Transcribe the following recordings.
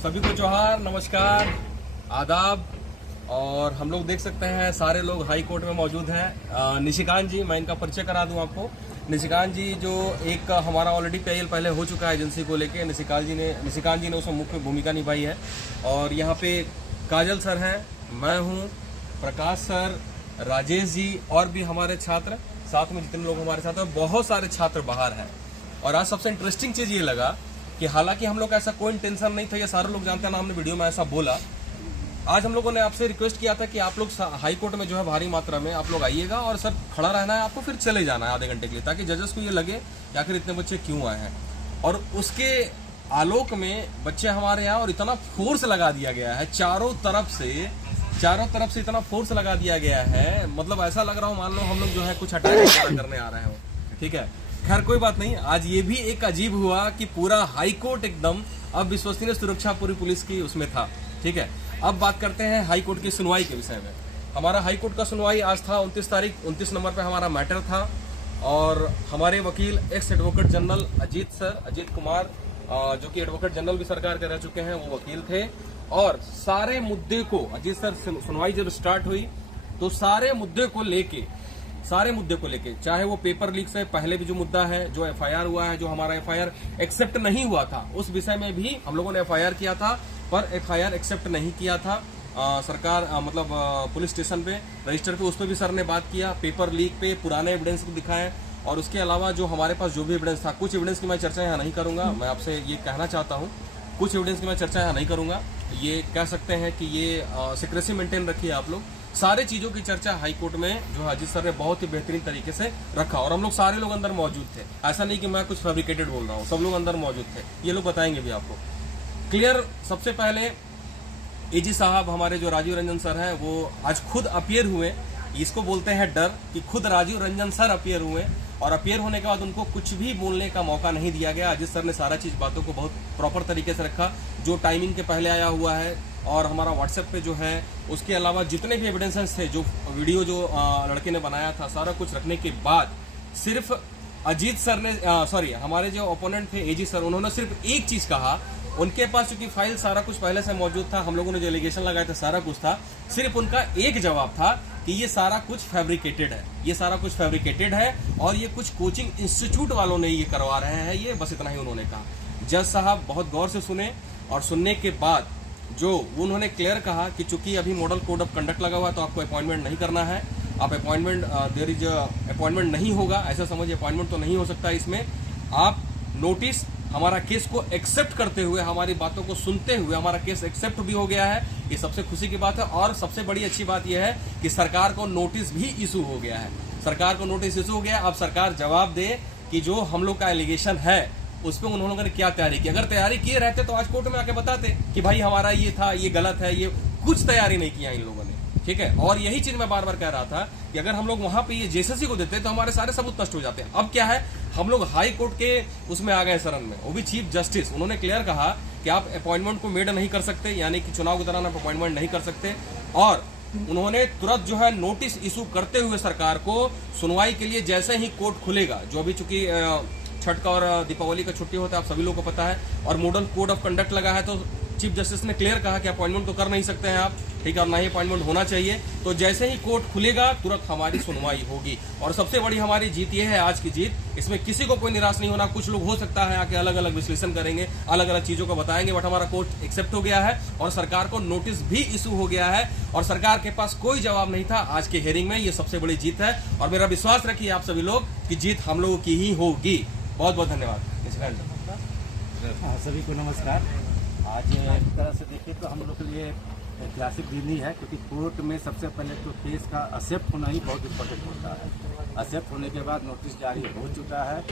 सभी को जोहार, नमस्कार, आदाब। और हम लोग देख सकते हैं सारे लोग हाई कोर्ट में मौजूद हैं। निशिकांत जी, मैं इनका परिचय करा दूं आपको। निशिकांत जी जो एक हमारा ऑलरेडी पीएल पहले हो चुका है एजेंसी को लेके, निशिकांत जी ने उसमें मुख्य भूमिका निभाई है। और यहाँ पे काजल सर हैं, मैं हूँ, प्रकाश सर, राजेश जी और भी हमारे छात्र साथ में, जितने लोग हमारे साथ हैं, बहुत सारे छात्र बाहर हैं। और आज सबसे इंटरेस्टिंग चीज ये लगा कि हालांकि हम लोग ऐसा कोई इंटेंशन नहीं था, ये सारे लोग जानते हैं ना, हमने वीडियो में ऐसा बोला। आज हम लोगों ने आपसे रिक्वेस्ट किया था कि आप लोग हाई कोर्ट में जो है भारी मात्रा में आप लोग आइएगा और सर खड़ा रहना है आपको, फिर चले जाना है आधे घंटे के लिए, ताकि जजेस को ये लगे कि आखिर इतने बच्चे क्यों आए हैं। और उसके आलोक में बच्चे हमारे यहाँ, और इतना फोर्स लगा दिया गया है चारों तरफ से इतना फोर्स लगा दिया गया है, मतलब ऐसा लग रहा हो मान लो हम लोग जो है कुछ अटैक करने आ रहे हो। ठीक है, खैर कोई बात नहीं। आज ये भी एक अजीब हुआ कि पूरा हाई कोर्ट एकदम अब विश्वसनीय सुरक्षा पूरी पुलिस की उसमें था। ठीक है, अब बात करते हैं हाई कोर्ट की सुनवाई के विषय में। हमारा हाई कोर्ट का सुनवाई आज था 29 नंबर पे हमारा मैटर था। और हमारे वकील x advocate general Ajit Kumar, जो कि एडवोकेट जनरल भी सरकार के रह चुके हैं, वो वकील थे। और सारे मुद्दे को अजीत सर सुनवाई जब स्टार्ट हुई तो सारे मुद्दे को लेके चाहे वो पेपर लीक से पहले भी जो मुद्दा है, जो एफआईआर हुआ है, जो हमारा एफआईआर एक्सेप्ट नहीं हुआ था, उस विषय में भी हम लोगों ने एफआईआर किया था, पर एफआईआर एक्सेप्ट नहीं किया था सरकार, मतलब पुलिस स्टेशन पे रजिस्टर पे, उस पर भी सर ने बात किया। पेपर लीक पे पुराने एविडेंस दिखाए, और उसके अलावा जो हमारे पास जो भी एविडेंस था, कुछ एविडेंस की मैं चर्चा यहाँ नहीं करूंगा, मैं आपसे ये कहना चाहता हूँ, कुछ एविडेंस की मैं चर्चा यहाँ नहीं करूंगा। ये कह सकते हैं कि ये सिक्रेसी मेंटेन रखिए आप लोग। सारे चीजों की चर्चा हाई कोर्ट में जो है अजीत सर ने बहुत ही बेहतरीन तरीके से रखा, और हम लोग सारे लोग अंदर मौजूद थे। ऐसा नहीं कि मैं कुछ फैब्रिकेटेड बोल रहा हूँ, सब लोग अंदर मौजूद थे, ये लोग बताएंगे भी आपको क्लियर। सबसे पहले एजी साहब हमारे जो राजीव रंजन सर हैं, वो आज खुद अपीयर हुए। इसको बोलते हैं डर, कि खुद राजीव रंजन सर अपीयर हुए, और अपीयर होने के बाद उनको कुछ भी बोलने का मौका नहीं दिया गया। अजीत सर ने सारा चीज बातों को बहुत प्रॉपर तरीके से रखा, जो टाइमिंग के पहले आया हुआ है, और हमारा व्हाट्सएप पे जो है, उसके अलावा जितने भी एविडेंसेस थे, जो वीडियो जो लड़के ने बनाया था, सारा कुछ रखने के बाद सिर्फ अजीत सर ने हमारे जो ओपोनेंट थे एजी सर, उन्होंने सिर्फ एक चीज कहा। उनके पास चूंकि फाइल सारा कुछ पहले से मौजूद था, हम लोगों ने जो एलिगेशन लगाया था सारा कुछ था, सिर्फ उनका एक जवाब था कि ये सारा कुछ फैब्रिकेटेड है, और ये कुछ कोचिंग इंस्टीट्यूट वालों ने ये करवा रहे हैं, ये बस इतना ही उन्होंने कहा। जज साहब बहुत गौर से सुने, और सुनने के बाद जो उन्होंने क्लियर कहा कि चूंकि अभी मॉडल कोड ऑफ कंडक्ट लगा हुआ है, तो आपको अपॉइंटमेंट नहीं करना है। आप अपॉइंटमेंट नहीं होगा, ऐसा समझिए, अपॉइंटमेंट तो नहीं हो सकता इसमें। आप नोटिस हमारा केस को एक्सेप्ट करते हुए, हमारी बातों को सुनते हुए, हमारा केस एक्सेप्ट भी हो गया है, ये सबसे खुशी की बात है। और सबसे बड़ी अच्छी बात यह है कि सरकार को नोटिस भी इशू हो गया है। अब सरकार जवाब दे कि जो हम लोग का एलिगेशन है उस पर उन्होंने क्या तैयारी की। अगर तैयारी किए रहते तो आज कोर्ट में आके बताते कि भाई हमारा ये था, ये गलत है, ये कुछ तैयारी नहीं किया इन लोगों ने। ठीक है, और यही चीज मैं बार बार कह रहा था कि अगर हम लोग वहां पे ये जेसीसी को देते तो हमारे सारे सबूत नष्ट हो जाते हैं। अब क्या है, हम लोग हाई कोर्ट के उसमें आ गए शरण में, वो भी चीफ जस्टिस। उन्होंने क्लियर कहा कि आप अपॉइंटमेंट को मेड नहीं कर सकते, यानी कि चुनाव के दौरान आप अपॉइंटमेंट नहीं कर सकते। और उन्होंने तुरंत जो है नोटिस इशू करते हुए सरकार को सुनवाई के लिए, जैसे ही कोर्ट खुलेगा, जो अभी चूंकि छठ का और दीपावली का छुट्टी होता है, आप सभी लोगों को पता है, और मॉडल कोड ऑफ कंडक्ट लगा है, तो चीफ जस्टिस ने क्लियर कहा कि अपॉइंटमेंट तो कर नहीं सकते हैं आप, ठीक है, और ना ही अपॉइंटमेंट होना चाहिए। तो जैसे ही कोर्ट खुलेगा तुरंत हमारी सुनवाई होगी। और सबसे बड़ी हमारी जीत ये है, आज की जीत, इसमें किसी को कोई निराश नहीं होना। कुछ लोग हो सकता है आके अलग अलग विश्लेषण करेंगे, अलग अलग चीजों को बताएंगे, बट हमारा कोर्ट एक्सेप्ट हो गया है, और सरकार को नोटिस भी इशू हो गया है, और सरकार के पास कोई जवाब नहीं था आज के हियरिंग में। ये सबसे बड़ी जीत है, और मेरा विश्वास रखिए आप सभी लोग कि जीत हम लोगों की ही होगी। बहुत बहुत धन्यवाद। सभी को नमस्कार। आज एक तरह से देखें तो हम लोग के लिए क्लासिक दिन ही है, क्योंकि कोर्ट में सबसे पहले तो केस का एक्सेप्ट होना ही बहुत इम्पोर्टेंट होता है। एक्सेप्ट होने के बाद नोटिस जारी हो चुका है,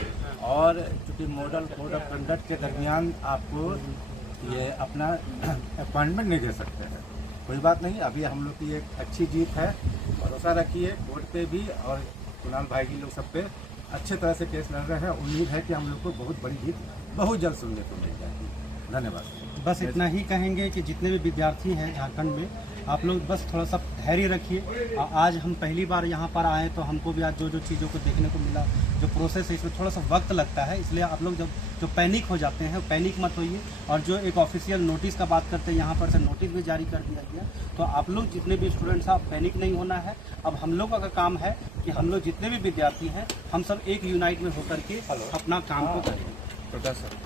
और चूँकि मॉडल कोड ऑफ कंडक्ट के दरमियान आपको ये अपना अपॉइंटमेंट नहीं दे सकते हैं। कोई बात नहीं, अभी हम लोग की एक अच्छी जीत है। भरोसा रखिए कोर्ट पे भी, और कुणाल भाई जी लोग सब पे अच्छे तरह से केस लड़ रहे हैं। उम्मीद है कि हम लोग को बहुत बड़ी जीत बहुत जल्द सुनने को मिल जाएगी। धन्यवाद। बस इतना ही कहेंगे कि जितने भी विद्यार्थी हैं झारखंड में, आप लोग बस थोड़ा सा धैर्य रखिए। आज हम पहली बार यहाँ पर आए तो हमको भी आज जो जो चीज़ों को देखने को मिला, जो प्रोसेस है इसमें थोड़ा सा वक्त लगता है, इसलिए आप लोग जो पैनिक हो जाते हैं पैनिक मत होइए। और जो एक ऑफिशियल नोटिस का बात करते हैं, यहाँ पर से नोटिस भी जारी कर दिया गया, तो आप लोग जितने भी स्टूडेंट्स हैं आप पैनिक नहीं होना है। अब हम लोगों का काम है कि हम लोग जितने भी विद्यार्थी हैं हम सब एक यूनाइट में होकर के अपना काम को करेंगे। प्रकाश सर,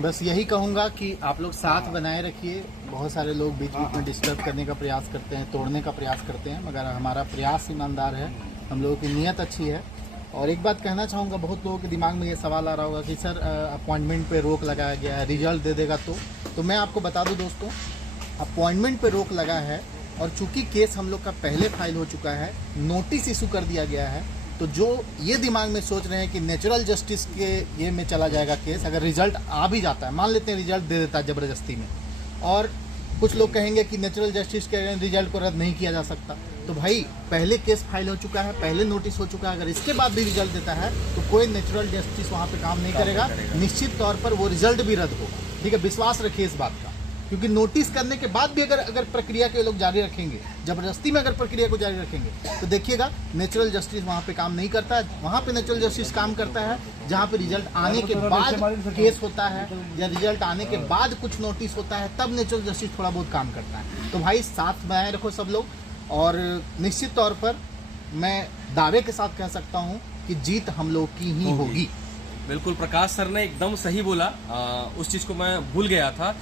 बस यही कहूँगा कि आप लोग साथ बनाए रखिए। बहुत सारे लोग बीच बीच में डिस्टर्ब करने का प्रयास करते हैं, तोड़ने का प्रयास करते हैं, मगर हमारा प्रयास ईमानदार है, हम लोगों की नीयत अच्छी है। और एक बात कहना चाहूँगा, बहुत लोगों के दिमाग में ये सवाल आ रहा होगा कि सर अपॉइंटमेंट पे रोक लगाया गया है, रिजल्ट दे देगा तो मैं आपको बता दूं दोस्तों, अपॉइंटमेंट पे रोक लगा है और चूंकि केस हम लोग का पहले फाइल हो चुका है, नोटिस इशू कर दिया गया है, तो जो ये दिमाग में सोच रहे हैं कि नेचुरल जस्टिस के ये में चला जाएगा केस, अगर रिजल्ट आ भी जाता है, मान लेते हैं रिजल्ट दे देता है ज़बरदस्ती में, और कुछ लोग कहेंगे कि नेचुरल जस्टिस के रिजल्ट को रद्द नहीं किया जा सकता, तो भाई पहले केस फाइल हो चुका है, पहले नोटिस हो चुका है, अगर इसके बाद भी रिजल्ट देता है तो कोई नेचुरल जस्टिस वहाँ पे काम नहीं करेगा, निश्चित तौर पर वो रिजल्ट भी रद्द होगा। ठीक है, विश्वास रखिए इस बात का, क्योंकि नोटिस करने के बाद भी अगर प्रक्रिया के लोग जारी रखेंगे, जबरदस्ती में अगर प्रक्रिया को जारी रखेंगे, तो देखिएगा नेचुरल जस्टिस वहाँ पे काम नहीं करता है। वहाँ पे नेचुरल जस्टिस काम करता है जहाँ पे रिजल्ट आने के बाद केस होता है या रिजल्ट आने के बाद कुछ नोटिस होता है, तब नेचुरल जस्टिस थोड़ा बहुत काम करता है। तो भाई साथ बनाए रखो सब लोग, और निश्चित तौर पर मैं दावे के साथ कह सकता हूँ कि जीत हम लोग की ही होगी। बिल्कुल प्रकाश सर ने एकदम सही बोला। उस चीज को मैं भूल गया था।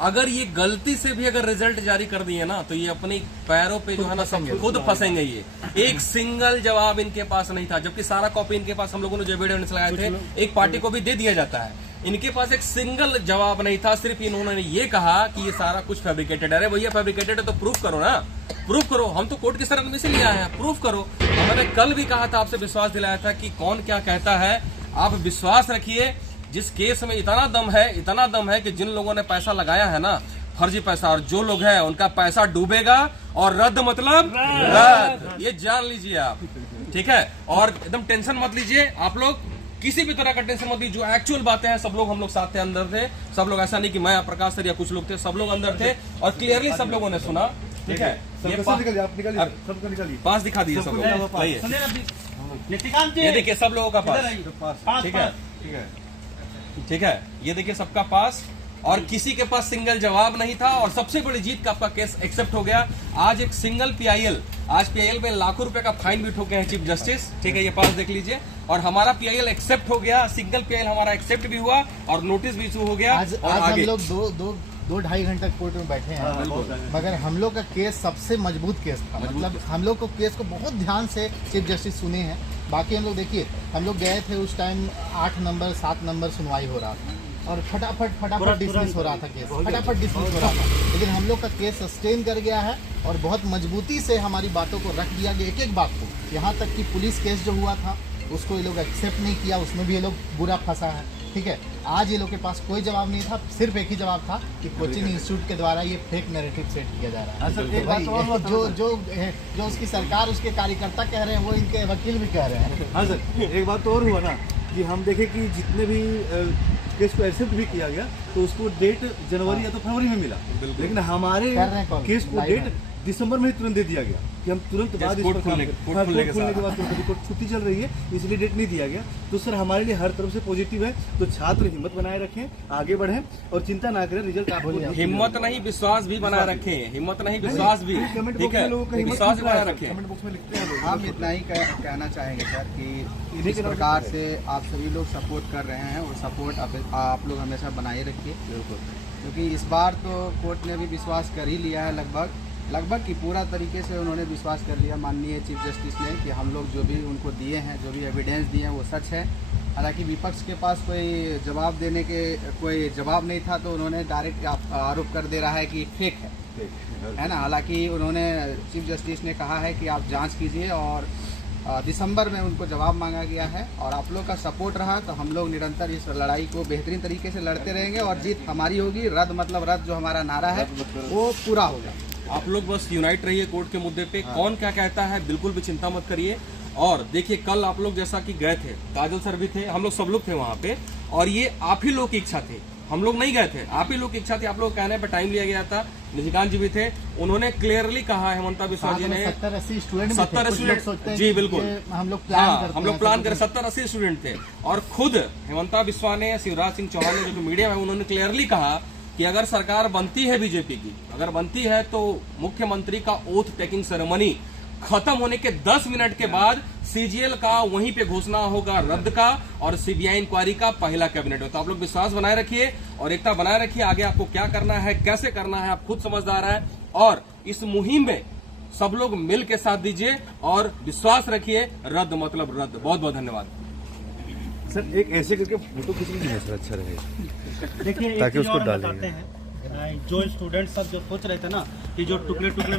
अगर ये गलती से भी अगर रिजल्ट जारी कर दिए ना, तो ये अपने पैरों पे जो है ना सब खुद फंसेंगे। ये एक सिंगल जवाब इनके पास नहीं था, जबकि सारा कॉपी इनके पास, हम लोगों ने जो एविडेंस लगाए थे, एक पार्टी को भी दे दिया जाता है, इनके पास एक सिंगल जवाब नहीं था। सिर्फ इन्होंने ये कहा कि ये सारा कुछ फैब्रिकेटेड है। अरे भैया फैब्रिकेटेड है तो प्रूफ करो ना, प्रूफ करो। हम तो कोर्ट की शरण में से लिया है, प्रूफ करो। मैंने कल भी कहा था, आपसे विश्वास दिलाया था कि कौन क्या कहता है, आप विश्वास रखिए। जिस केस में इतना दम है कि जिन लोगों ने पैसा लगाया है ना, फर्जी पैसा, और जो लोग हैं उनका पैसा डूबेगा, और रद्द मतलब रद्द, ये जान लीजिए आप। ठीक है, और एकदम टेंशन मत लीजिए आप लोग, किसी भी तरह का टेंशन मत लीजिए। जो एक्चुअल बातें हैं, सब लोग हम लोग साथ थे, अंदर थे सब लोग, ऐसा नहीं कि मैं प्रकाश सर या कुछ लोग थे, सब लोग अंदर थे और क्लियरली सब लोगों ने सुना। ठीक है, ये पास दिखा दीजिए सब लोग, ये देखिए सब लोगों का पास। ठीक है, ठीक है, ये देखिए सबका पास, और किसी के पास सिंगल जवाब नहीं था। और सबसे बड़ी जीत का आपका केस एक्सेप्ट हो गया। आज एक सिंगल पीआईएल, आज पीआईएल में लाखों रुपए का फाइन भी ठोके हैं चीफ जस्टिस। ठीक है, ये पास देख लीजिए, और हमारा पीआईएल एक्सेप्ट हो गया, सिंगल पीआईएल हमारा एक्सेप्ट भी हुआ और नोटिस भी इशू हो गया। आज हम लोग दो ढाई घंटे कोर्ट में बैठे हैं, मगर हम लोग का केस सबसे मजबूत केस था। मतलब हम लोग को केस को बहुत ध्यान से चीफ जस्टिस सुने हैं। बाकी हम लोग देखिए, हम लोग गए थे उस टाइम 8 नंबर 7 नंबर सुनवाई हो रहा था, और फटाफट डिसमिस हो रहा था केस, फटाफट डिसमिस हो रहा था। लेकिन हम लोग का केस सस्टेन कर गया है और बहुत मजबूती से हमारी बातों को रख दिया गया, एक एक बात को। यहाँ तक कि पुलिस केस जो हुआ था उसको ये लोग एक्सेप्ट नहीं किया, उसमें भी ये लोग बुरा फंसा है। ठीक है, आज ये लोग के पास कोई जवाब नहीं था, सिर्फ एक ही जवाब था कि कोचिंग इंस्टीट्यूट के द्वारा ये फेक नैरेटिव सेट किया जा रहा है। तो जो उसकी सरकार, उसके कार्यकर्ता कह रहे हैं, वो इनके वकील भी कह रहे हैं। हाँ सर, एक बात तो और हुआ ना कि हम देखें कि जितने भी केस को एक्सेप्ट भी किया गया, तो उसको डेट जनवरी या तो फरवरी में मिला, लेकिन हमारे केस को डेट दिसंबर में ही तुरंत दे दिया गया कि हम तुरंत बाद कोर्ट खुलने के बाद कोर्ट छुट्टी चल रही है, इसलिए डेट नहीं दिया गया। तो सर हमारे लिए हर तरफ से पॉजिटिव है। तो छात्र हिम्मत बनाए रखें, आगे बढ़ें और चिंता ना करें, रिजल्ट आपको हिम्मत नहीं विश्वास भी बनाए रखें, हिम्मत नहीं विश्वास भी। ठीक है, विश्वास भी बनाए रखें। कमेंट बॉक्स में लिखते हैं लोग। हम इतना ही कहना चाहेंगे सर कि इस प्रकार से आप सभी लोग सपोर्ट कर रहे हैं, और सपोर्ट आप लोग हमेशा बनाए रखिए, क्योंकि इस बार तो कोर्ट ने भी विश्वास कर ही लिया है, लगभग कि पूरा तरीके से उन्होंने विश्वास कर लिया माननीय चीफ जस्टिस ने कि हम लोग जो भी उनको दिए हैं, जो भी एविडेंस दिए हैं वो सच है। हालांकि विपक्ष के पास कोई जवाब देने के कोई जवाब नहीं था, तो उन्होंने डायरेक्ट आरोप कर दे रहा है कि फेक है ना। हालांकि उन्होंने चीफ जस्टिस ने कहा है कि आप जांच कीजिए, और दिसंबर में उनको जवाब मांगा गया है, और आप लोग का सपोर्ट रहा तो हम लोग निरंतर इस लड़ाई को बेहतरीन तरीके से लड़ते रहेंगे, और जीत हमारी होगी। रद्द मतलब रद्द जो हमारा नारा है वो पूरा होगा। आप लोग बस यूनाइट रहिए कोर्ट के मुद्दे पे। कौन क्या कहता है बिल्कुल भी चिंता मत करिए। और देखिए, कल आप लोग जैसा कि गए थे, काजल सर भी थे, हम लोग सब लोग थे वहाँ पे, और ये आप ही लोग की इच्छा थी। हम लोग नहीं गए थे, आप ही लोग की इच्छा थी, आप लोग कहने पे टाइम लिया गया था। निशिकांत जी भी थे, उन्होंने क्लियरली कहा, हेमंता बिस्वा जी ने 70-80 स्टूडेंट 70 स्टूडेंट, जी बिल्कुल, हम लोग प्लान कर 70-80 स्टूडेंट थे। और खुद हेमंता बिस्वा ने, शिवराज सिंह चौहान ने, जो मीडिया में उन्होंने क्लियरली कहा कि अगर सरकार बनती है बीजेपी की, अगर बनती है तो मुख्यमंत्री का ओथ टेकिंग सेरेमनी खत्म होने के 10 मिनट के बाद सीजीएल का वहीं पे घोषणा होगा रद्द का, और सीबीआई इंक्वायरी का पहला कैबिनेट में। तो आप लोग विश्वास बनाए रखिए और एकता बनाए रखिए। आगे आपको क्या करना है, कैसे करना है, आप खुद समझदार है। और इस मुहिम में सब लोग मिल के साथ दीजिए और विश्वास रखिए, रद्द मतलब रद्द। बहुत बहुत धन्यवाद सर। एक ऐसे करके फोटो खींचना सर अच्छा रहेगा, देखिए ताकि उसको डालेंगे। जो स्टूडेंट सब जो सोच रहे थे ना कि जो टुकड़े टुकड़े